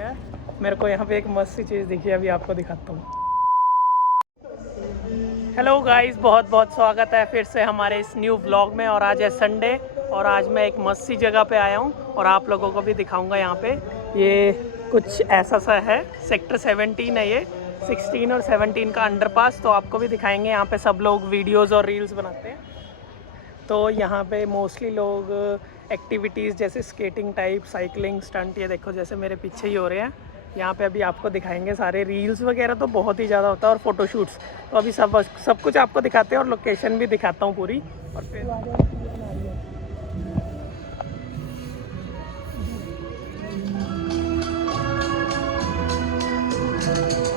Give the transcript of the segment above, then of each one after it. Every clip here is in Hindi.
गया है। मेरे को यहाँ पे एक मस्त सी चीज़ दिखी है, अभी आपको दिखाता हूँ। हेलो गाइस, बहुत बहुत स्वागत है फिर से हमारे इस न्यू व्लॉग में। और आज है संडे और आज मैं एक मस्त सी जगह पे आया हूँ और आप लोगों को भी दिखाऊंगा। यहाँ पे ये कुछ ऐसा सा है, सेक्टर 17 है ये, 16 और 17 का अंडरपास। तो आपको भी दिखाएंगे। यहाँ पे सब लोग वीडियोज़ और रील्स बनाते हैं। तो यहाँ पे मोस्टली लोग एक्टिविटीज़ जैसे स्केटिंग टाइप, साइकिलिंग, स्टंट, ये देखो जैसे मेरे पीछे ही हो रहे हैं। यहाँ पे अभी आपको दिखाएंगे सारे रील्स वगैरह तो बहुत ही ज़्यादा होता है और फ़ोटोशूट्स। तो अभी सब कुछ आपको दिखाते हैं और लोकेशन भी दिखाता हूँ पूरी। और फिर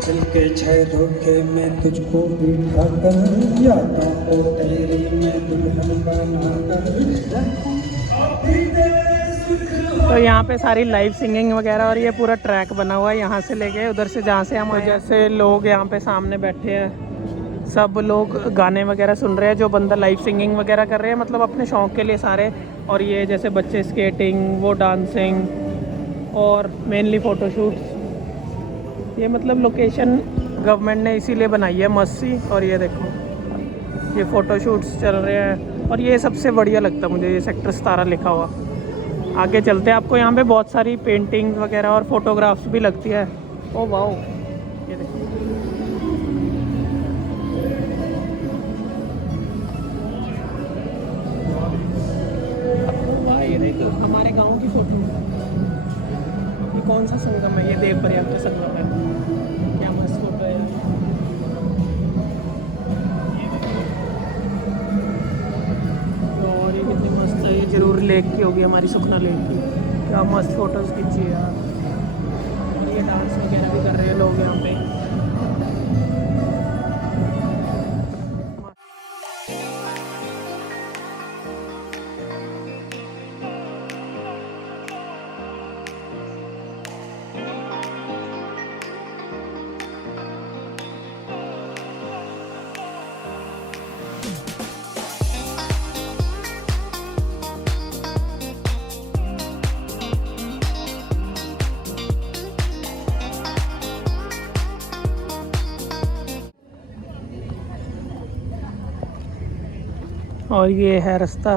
दिल के छेदों के मैं तुझको बिठा कर यादों को तेरी मैं दुल्हन बना कर। तो यहाँ पे सारी लाइव सिंगिंग वगैरह और ये पूरा ट्रैक बना हुआ है यहाँ से लेके उधर से, जहाँ से हम जैसे लोग यहाँ पे सामने बैठे हैं, सब लोग गाने वगैरह सुन रहे हैं। जो बंदा लाइव सिंगिंग वगैरह कर रहे हैं, मतलब अपने शौक़ के लिए सारे। और ये जैसे बच्चे स्केटिंग, वो डांसिंग और मेनली फ़ोटोशूट्स। ये मतलब लोकेशन गवर्नमेंट ने इसीलिए बनाई है मस्त सी। और ये देखो ये फ़ोटोशूट्स चल रहे हैं और ये सबसे बढ़िया लगता है मुझे, ये सेक्टर 17 लिखा हुआ। आगे चलते हैं, आपको यहाँ पे बहुत सारी पेंटिंग्स वगैरह और फोटोग्राफ्स भी लगती है। ओ वाओ, ये देखो वाह, ये देखो हमारे गांव की फोटो। ये कौन सा संगम है? ये देव पर्याप्त संगम है। क्या मस्त फोटो है यार। और ये कितनी मस्त है, ये जरूर लेक की होगी, हमारी सुखना लेक की। क्या मस्त फोटोज खींची है यार। और ये डांस वगैरह भी कर रहे हैं लोग यहाँ पे। और ये है रास्ता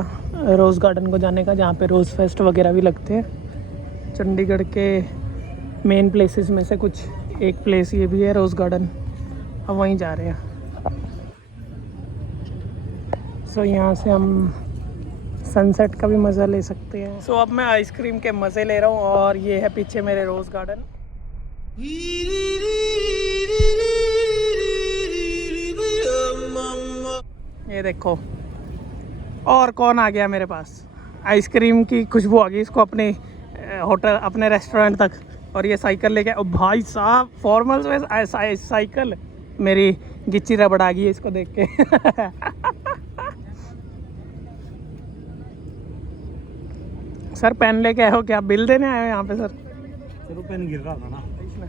रोज़ गार्डन को जाने का, जहाँ पे रोज़ फेस्ट वगैरह भी लगते हैं। चंडीगढ़ के मेन प्लेसेस में से कुछ एक प्लेस ये भी है, रोज़ गार्डन। अब वहीं जा रहे हैं। सो यहाँ से हम सनसेट का भी मज़ा ले सकते हैं। सो अब मैं आइसक्रीम के मज़े ले रहा हूँ और ये है पीछे मेरे रोज़ गार्डन। ये देखो, और कौन आ गया मेरे पास? आइसक्रीम की खुशबू आ गई इसको अपने होटल, अपने रेस्टोरेंट तक। और ये साइकिल लेके, ओ भाई साहब फॉर्मल्स में साइकिल, मेरी गिच्ची रबड़ आ गई है इसको देख के। सर पेन लेके आए हो क्या? बिल देने आए हो यहाँ पे सर? पेन गिर रहा था ना इसमें।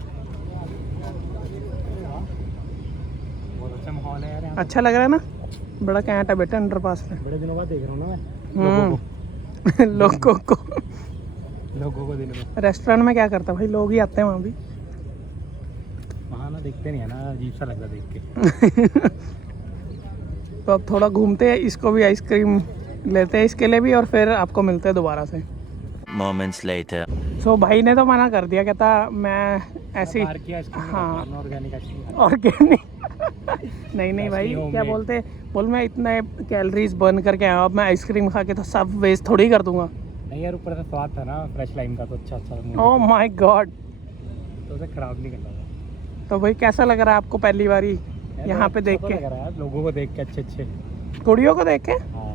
बहुत अच्छा माहौल है यार। अच्छा लग रहा है ना? बड़ा कैंट है बेटा अंडरपास में। बड़े दिनों बाद देख रहा हूँ ना मैं लोगों को दिन में। रेस्टोरेंट में क्या करता भाई, लोग ही आते हैं वहाँ भी। वहाँ ना देखते नहीं है ना, अजीब सा लगता देख के। तो अब थोड़ा घूमते हैं, इसको भी आइसक्रीम लेते हैं इसके लिए भी, और फिर आपको मिलते हैं दोबारा से। Moments later. सो भाई ने तो मना कर दिया, कहता मैं ऐसी, हाँ ऑर्गेनिक। नहीं भाई, क्या बोलते, बोल मैं इतने कैलोरीज बर्न करके आया, अब मैं आइसक्रीम खा के तो सब वेस्ट थोड़ी कर दूंगा। नहीं यार, ऊपर से स्वाद था ना फ्रेश लाइम का, तो अच्छा। ओह माय गॉड, तो उसे खराब नहीं करना था। तो भाई कैसा लग रहा है आपको पहली बारी यहाँ पे देख के? लग रहा है लोगों को देख के, अच्छे कुड़ियों को देख के। हाँ।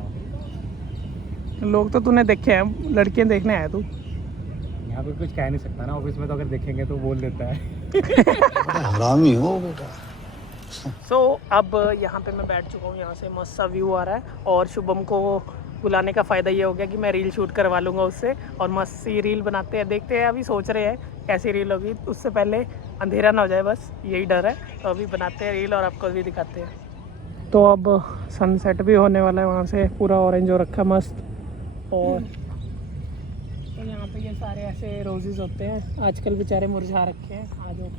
लोग तो तूने देखे हैं, लड़कियां देखने आया तू। यहाँ पे कुछ कह नहीं सकता ना, ऑफिस में तो अगर देखेंगे तो बोल देता है। हरामी हो बेटा। सो अब यहाँ पे मैं बैठ चुका हूँ, यहाँ से मस्त सा व्यू आ रहा है। और शुभम को बुलाने का फ़ायदा ये हो गया कि मैं रील शूट करवा लूँगा उससे, और मस्त सी रील बनाते हैं। देखते हैं, अभी सोच रहे हैं कैसी रील होगी, उससे पहले अंधेरा ना हो जाए, बस यही डर है। तो अभी बनाते हैं रील और आपको भी दिखाते हैं। तो अब सनसेट भी होने वाला है, वहाँ से पूरा ऑरेंज हो रखा मस्त। और तो यहाँ पे ये ये सारे ऐसे रोजेस होते हैं, आजकल बेचारे मुरझा रखे हैं। आ जाओ,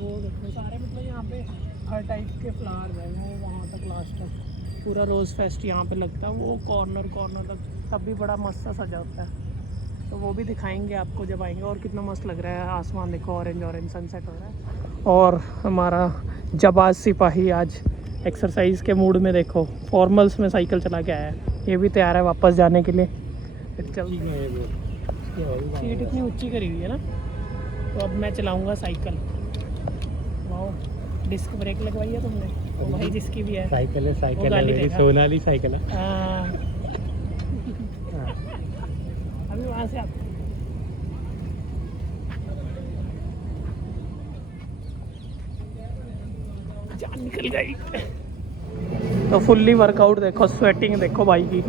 वो देखो सारे, मतलब यहाँ पे हर टाइप के फ्लावर्स हैं। वो वहाँ तक लास्ट तक पूरा रोज़ फेस्ट यहाँ पे लगता है, वो कॉर्नर तक, तब भी बड़ा मस्त सा सजा होता है। तो वो भी दिखाएंगे आपको जब आएंगे। और कितना मस्त लग रहा है, आसमान देखो, ऑरेंज सनसेट हो रहा है। और हमारा जबाज सिपाही आज एक्सरसाइज के मूड में, देखो फॉर्मल्स में साइकिल चला के आया है। ये भी तैयार है वापस जाने के लिए। चल, सीट इतनी ऊंची करी हुई है ना, तो अब मैं चलाऊंगा साइकिल। वाह, डिस्क ब्रेक लगवाई है तुमने? तो भाई जिसकी भी है साइकिल है मेरी सोनाली साइकिल है। अभी वहाँ से आप जान निकल गई। तो फुल्ली वर्कआउट देखो, स्वेटिंग देखो भाई की,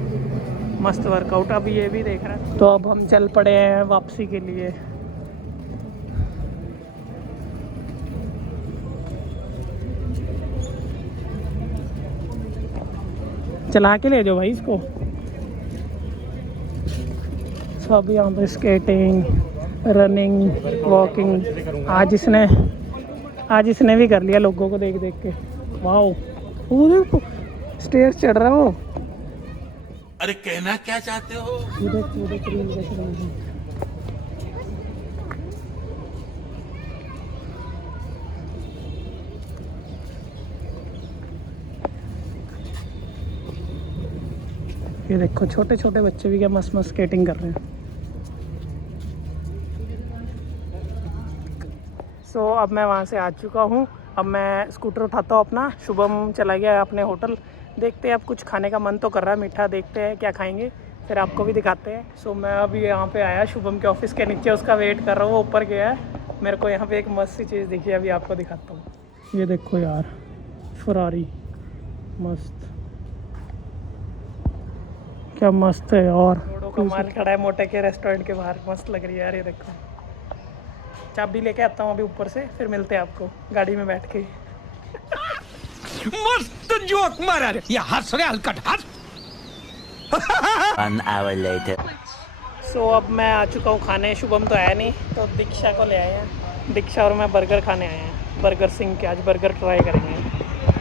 मस्त वर्कआउट। अब ये भी देख रहा है। तो अब हम चल पड़े हैं वापसी के लिए। चला के ले जाओ भाई इसको। सब यहाँ पे स्केटिंग, रनिंग, वॉकिंग। आज इसने भी कर लिया लोगों को देख देख के। वाह, वो देखो स्टेयर्स चढ़ रहा है वो। अरे कहना क्या चाहते हो? ये देखो छोटे छोटे बच्चे भी क्या मस्त मस्त स्केटिंग कर रहे हैं। सो अब मैं वहाँ से आ चुका हूँ। अब मैं स्कूटर उठाता हूँ अपना। शुभम चला गया है अपने होटल। देखते हैं, अब कुछ खाने का मन तो कर रहा है मीठा, देखते हैं क्या खाएंगे, फिर आपको भी दिखाते हैं। सो मैं अभी यहाँ पे आया शुभम के ऑफिस के नीचे, उसका वेट कर रहा हूँ। वो ऊपर गया है। मेरे को यहाँ पे एक मस्त सी चीज़ दिखी, अभी आपको दिखाता हूँ। ये देखो यार, फरारी मस्त, क्या मस्त है। और कमाल खड़ा है मोटे के रेस्टोरेंट के बाहर, मस्त लग रही है यार। ये देखो, चाबी लेके आता हूँ अभी ऊपर से, फिर मिलते हैं आपको गाड़ी में बैठ के। मस्त जोक मारा रे, ये हंस रहे हलकट हंस। 1 hour later. सो अब मैं आ चुका हूँ खाने। शुभम तो आया नहीं, तो दीक्षा को ले आए हैं। दीक्षा और मैं बर्गर खाने आए हैं, बर्गर सिंह के। आज बर्गर ट्राई करेंगे।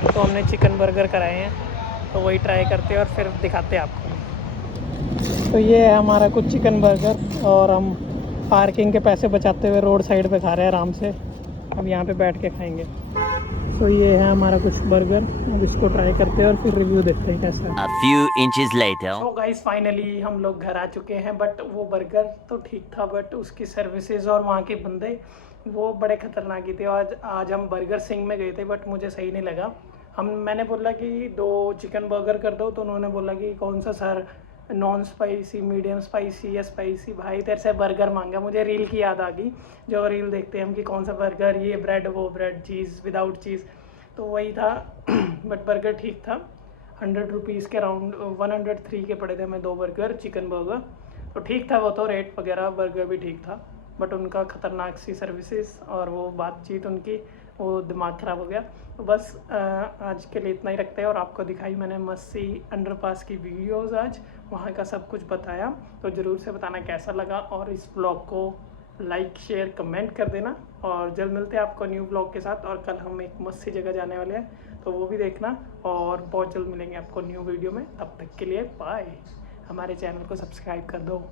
तो हमने चिकन बर्गर कराए हैं, तो वही ट्राई करते हैं और फिर दिखाते हैं आपको। तो ये है हमारा कुछ चिकन बर्गर, और हम पार्किंग के पैसे बचाते हुए रोड साइड पे खा रहे हैं आराम से। अब यहाँ पे बैठ के खाएंगे। तो ये है हमारा कुछ बर्गर, अब इसको ट्राई करते हैं और फिर रिव्यू देते हैं कैसा है। A few inches later. तो गाइस फाइनली हम लोग घर आ चुके हैं। बट वो बर्गर तो ठीक था, बट उसकी सर्विसेज और वहाँ के बंदे वो बड़े खतरनाक ही थे। आज हम बर्गर सिंह में गए थे, बट मुझे सही नहीं लगा। मैंने बोला कि 2 चिकन बर्गर कर दो, तो उन्होंने बोला कि कौन सा sir, non spicy, medium spicy या स्पाइसी। भाई तेरे से बर्गर मांगा। मुझे रील की याद आ गई, जो रील देखते हैं हम कि कौन सा बर्गर, ये ब्रेड, वो ब्रेड, चीज़, विदाउट चीज़, तो वही था। बट बर्गर ठीक था। 100 रुपीज़ के अराउंड, 103 के पड़े थे हमें 2 बर्गर चिकन बर्गर। तो ठीक था वो तो, रेट वगैरह बर्गर भी ठीक था। बट उनका ख़तरनाक सी सर्विसेज और वो बातचीत उनकी, वो दिमाग ख़राब हो गया। तो बस आज के लिए इतना ही रखते हैं। और आपको दिखाई मैंने मस्त सी अंडरपास की वीडियोज़, आज वहाँ का सब कुछ बताया। तो ज़रूर से बताना कैसा लगा, और इस ब्लॉग को लाइक, शेयर, कमेंट कर देना। और जल्द मिलते हैं आपको न्यू ब्लॉग के साथ। और कल हम एक मस्त सी जगह जाने वाले हैं, तो वो भी देखना। और बहुत जल्द मिलेंगे आपको न्यू वीडियो में। तब तक के लिए बाय। हमारे चैनल को सब्सक्राइब कर दो।